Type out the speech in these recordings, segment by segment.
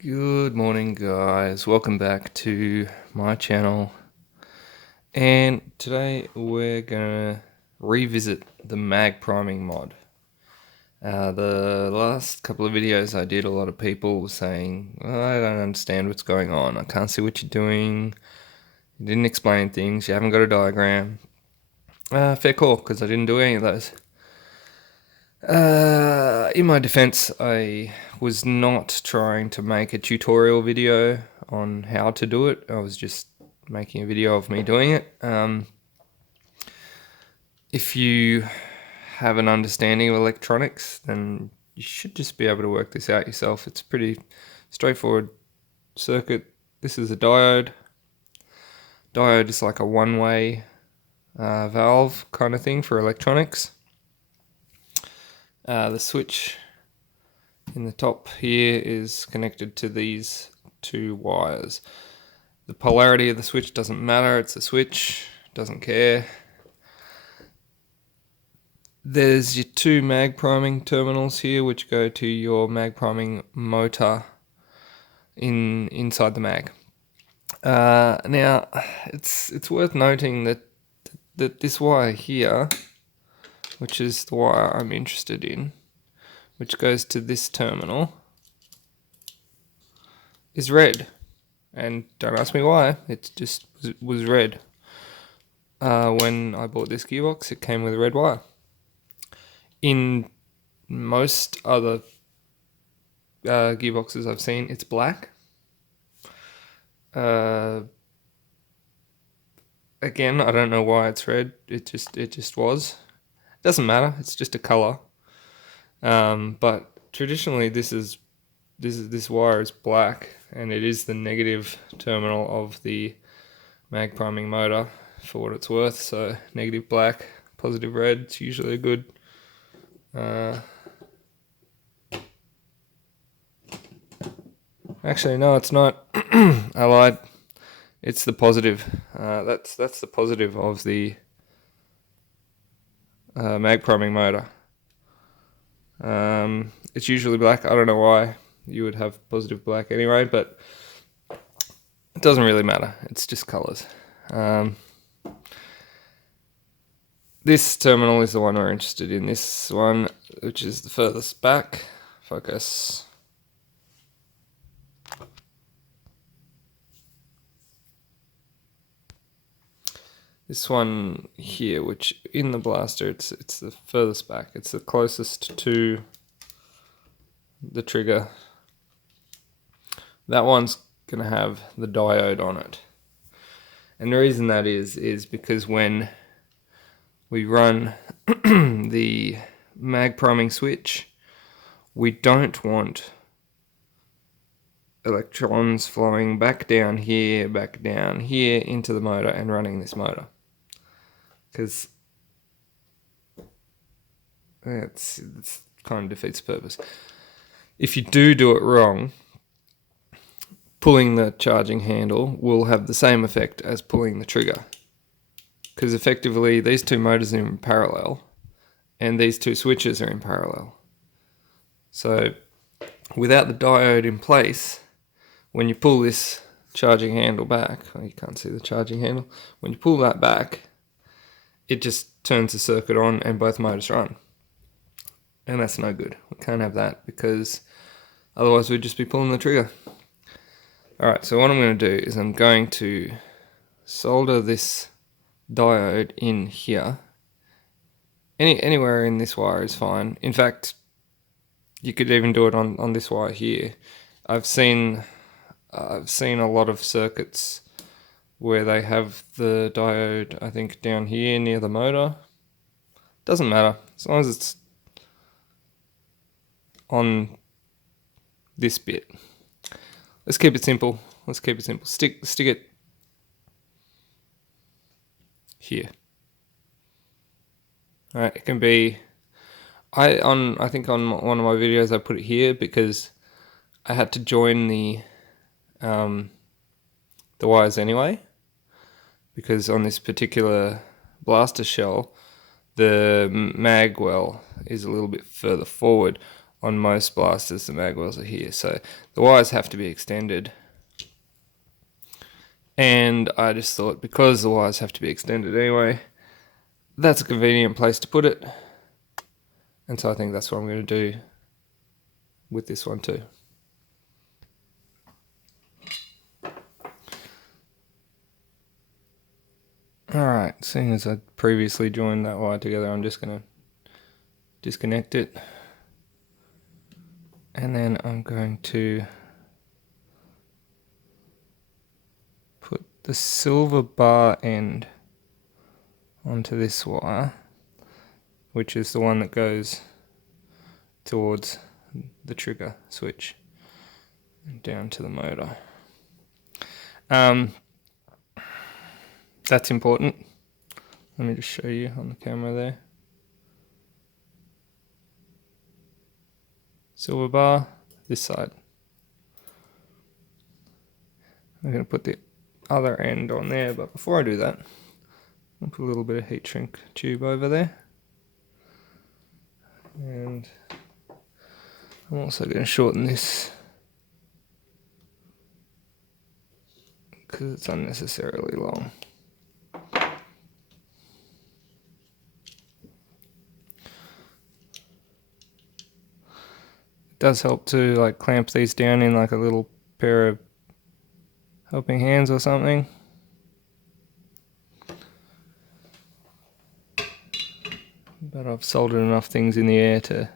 Good morning, guys. Welcome back to my channel. And today we're gonna revisit the mag priming mod. The last couple of videos I did, a lot of people were saying, I don't understand what's going on. I can't see what you're doing. You didn't explain things. You haven't got a diagram. Fair call, because I didn't do any of those. In my defense, I was not trying to make a tutorial video on how to do it. I was just making a video of me doing it. If you have an understanding of electronics, then you should just be able to work this out yourself. It's a pretty straightforward circuit. This is a diode. Diode is like a one-way valve kind of thing for electronics. The switch in the top here is connected to these two wires. The polarity of the switch doesn't matter, it's a switch, doesn't care. There's your two mag priming terminals here, which go to your mag priming motor inside the mag. Now, it's worth noting that this wire here, which is the wire I'm interested in, which goes to this terminal, is red. And don't ask me why, it just was red. When I bought this gearbox, it came with a red wire. In most other gearboxes I've seen, it's black. Again, I don't know why it's red. It just was. It doesn't matter. It's just a color. But traditionally, this wire is black, and it is the negative terminal of the mag priming motor, for what it's worth. So negative black, positive red. It's usually a good. Actually, no, it's not. I lied. It's the positive. That's the positive of the mag priming motor. It's usually black. I don't know why you would have positive black anyway, but it doesn't really matter. It's just colors. This terminal is the one we're interested in. This one, which is the furthest back. Focus. This one here, which in the blaster, it's the furthest back. It's the closest to the trigger. That one's going to have the diode on it. And the reason that is because when we run the mag priming switch, we don't want electrons flowing back down here into the motor and running this motor. Because it's kind of defeats the purpose. If you do it wrong, pulling the charging handle will have the same effect as pulling the trigger. Because effectively these two motors are in parallel and these two switches are in parallel. So without the diode in place, when you pull this charging handle back, you can't see the charging handle, when you pull that back, it just turns the circuit on and both motors run. And that's no good. We can't have that, because otherwise we'd just be pulling the trigger. Alright, so what I'm going to do is I'm going to solder this diode in here. Anywhere in this wire is fine. In fact, you could even do it on this wire here. I've seen a lot of circuits where they have the diode, I think, down here near the motor. Doesn't matter, as long as it's on this bit. Let's keep it simple. Stick it here. Alright, it can be. I think on one of my videos I put it here because I had to join the wires anyway, because on this particular blaster shell the mag well is a little bit further forward. on most blasters the mag wells are here, so the wires have to be extended. And I just thought, because the wires have to be extended anyway, that's a convenient place to put it. And so I think that's what I'm going to do with this one too. Alright, seeing as I previously joined that wire together, I'm just going to disconnect it. And then I'm going to put the silver bar end onto this wire, which is the one that goes towards the trigger switch and down to the motor. That's important. Let me just show you on the camera there. Silver bar, this side. I'm going to put the other end on there, but before I do that, I'll put a little bit of heat shrink tube over there. And I'm also going to shorten this because it's unnecessarily long. It does help to like clamp these down in like a little pair of helping hands or something. But I've soldered enough things in the air to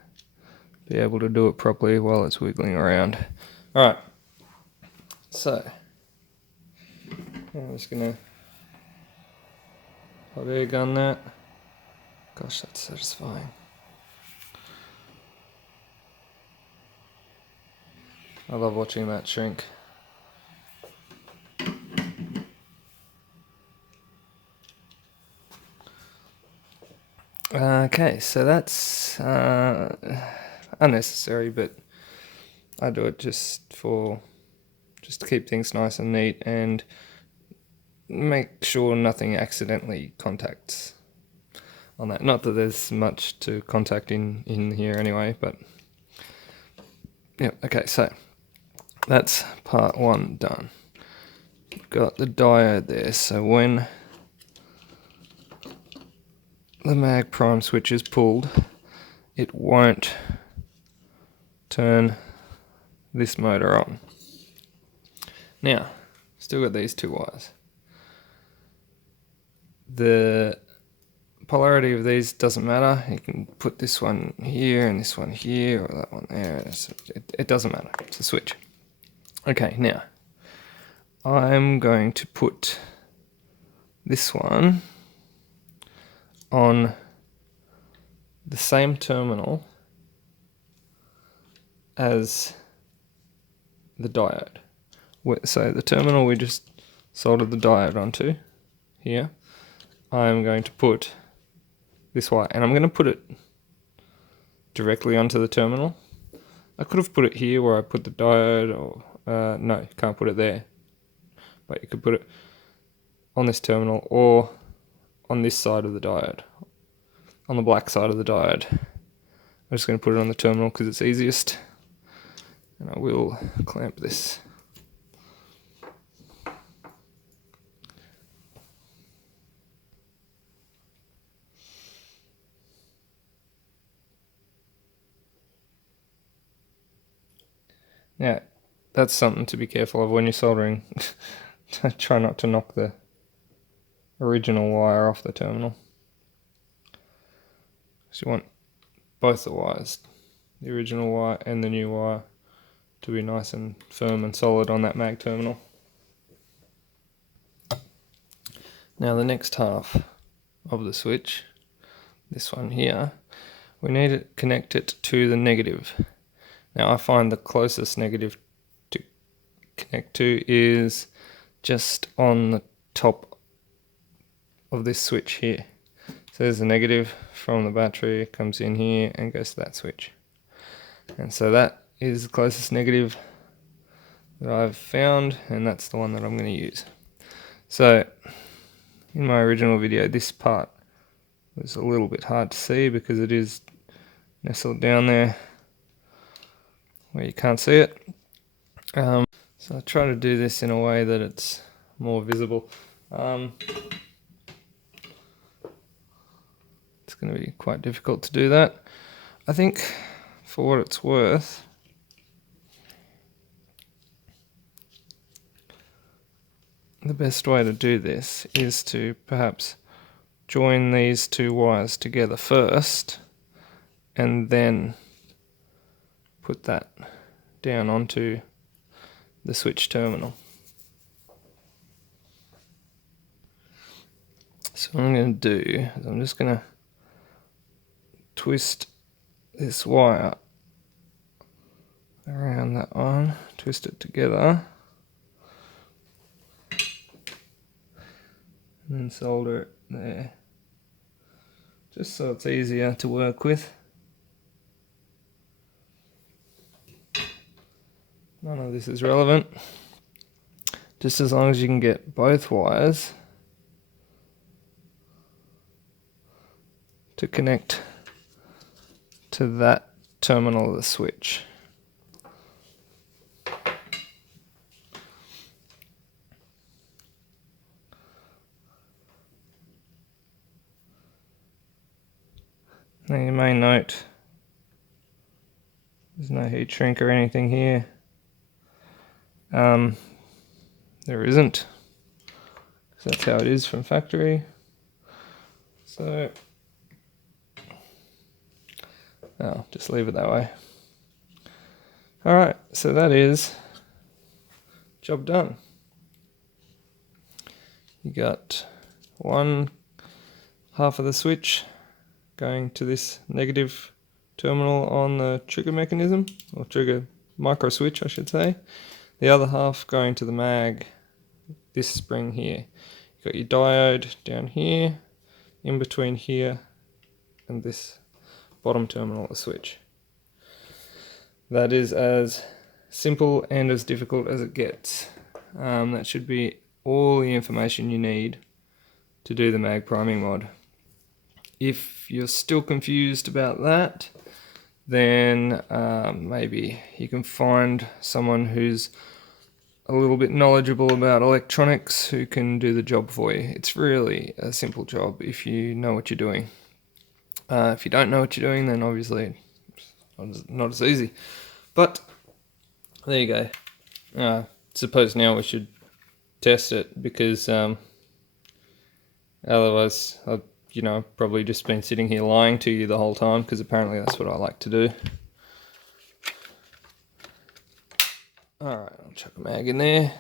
be able to do it properly while it's wiggling around. Alright, so I'm just going to hot air gun that. Gosh, that's satisfying. I love watching that shrink. Okay, so that's unnecessary, but I do it just to keep things nice and neat and make sure nothing accidentally contacts on that. Not that there's much to contact in here anyway, but yeah, okay, so that's part one done. Got the diode there, so when the mag prime switch is pulled, it won't turn this motor on. Now, still got these two wires. The polarity of these doesn't matter. You can put this one here and this one here, or that one there. It doesn't matter. It's a switch. Okay, now I'm going to put this one on the same terminal as the diode. So the terminal we just soldered the diode onto here, I'm going to put this wire, and I'm going to put it directly onto the terminal. I could have put it here where I put the diode, or no, you can't put it there, but you could put it on this terminal or on this side of the diode, on the black side of the diode. I'm just going to put it on the terminal because it's easiest, and I will clamp this. Now, that's something to be careful of when you're soldering. Try not to knock the original wire off the terminal. So you want both the wires, the original wire and the new wire, to be nice and firm and solid on that mag terminal. Now the next half of the switch, this one here, we need to connect it to the negative. Now I find the closest negative to connect to is just on the top of this switch here. So there's the negative from the battery, comes in here and goes to that switch. And so that is the closest negative that I've found, and that's the one that I'm going to use. So in my original video, this part was a little bit hard to see because it is nestled down there. where you can't see it. So I try to do this in a way that it's more visible. It's going to be quite difficult to do that. I think for what it's worth, the best way to do this is to perhaps join these two wires together first and then put that down onto the switch terminal. So what I'm going to do is I'm just going to twist this wire around that one, twist it together, and then solder it there, just so it's easier to work with. None of this is relevant, just as long as you can get both wires to connect to that terminal of the switch. Now you may note there's no heat shrink or anything here. There isn't, because that's how it is from factory. So I'll just leave it that way. Alright, so that is job done. You got one half of the switch going to this negative terminal on the trigger mechanism, or trigger micro switch I should say. The other half going to the mag, this spring here. You've got your diode down here, in between here and this bottom terminal of the switch. That is as simple and as difficult as it gets. That should be all the information you need to do the mag priming mod. If you're still confused about that, then maybe you can find someone who's a little bit knowledgeable about electronics who can do the job for you. It's really a simple job if you know what you're doing. If you don't know what you're doing, then obviously it's not as easy. But there you go. I suppose now we should test it, because otherwise I've probably just been sitting here lying to you the whole time, because apparently that's what I like to do. Alright, I'll chuck a mag in there.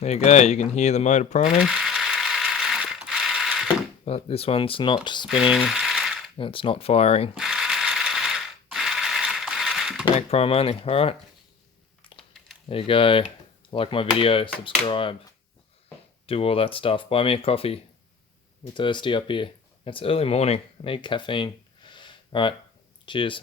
There you go, you can hear the motor priming, but this one's not spinning and it's not firing. Mag prime only. Alright, there you go. Like my video, subscribe, do all that stuff. Buy me a coffee. We're thirsty up here. It's early morning, I need caffeine. Alright, cheers.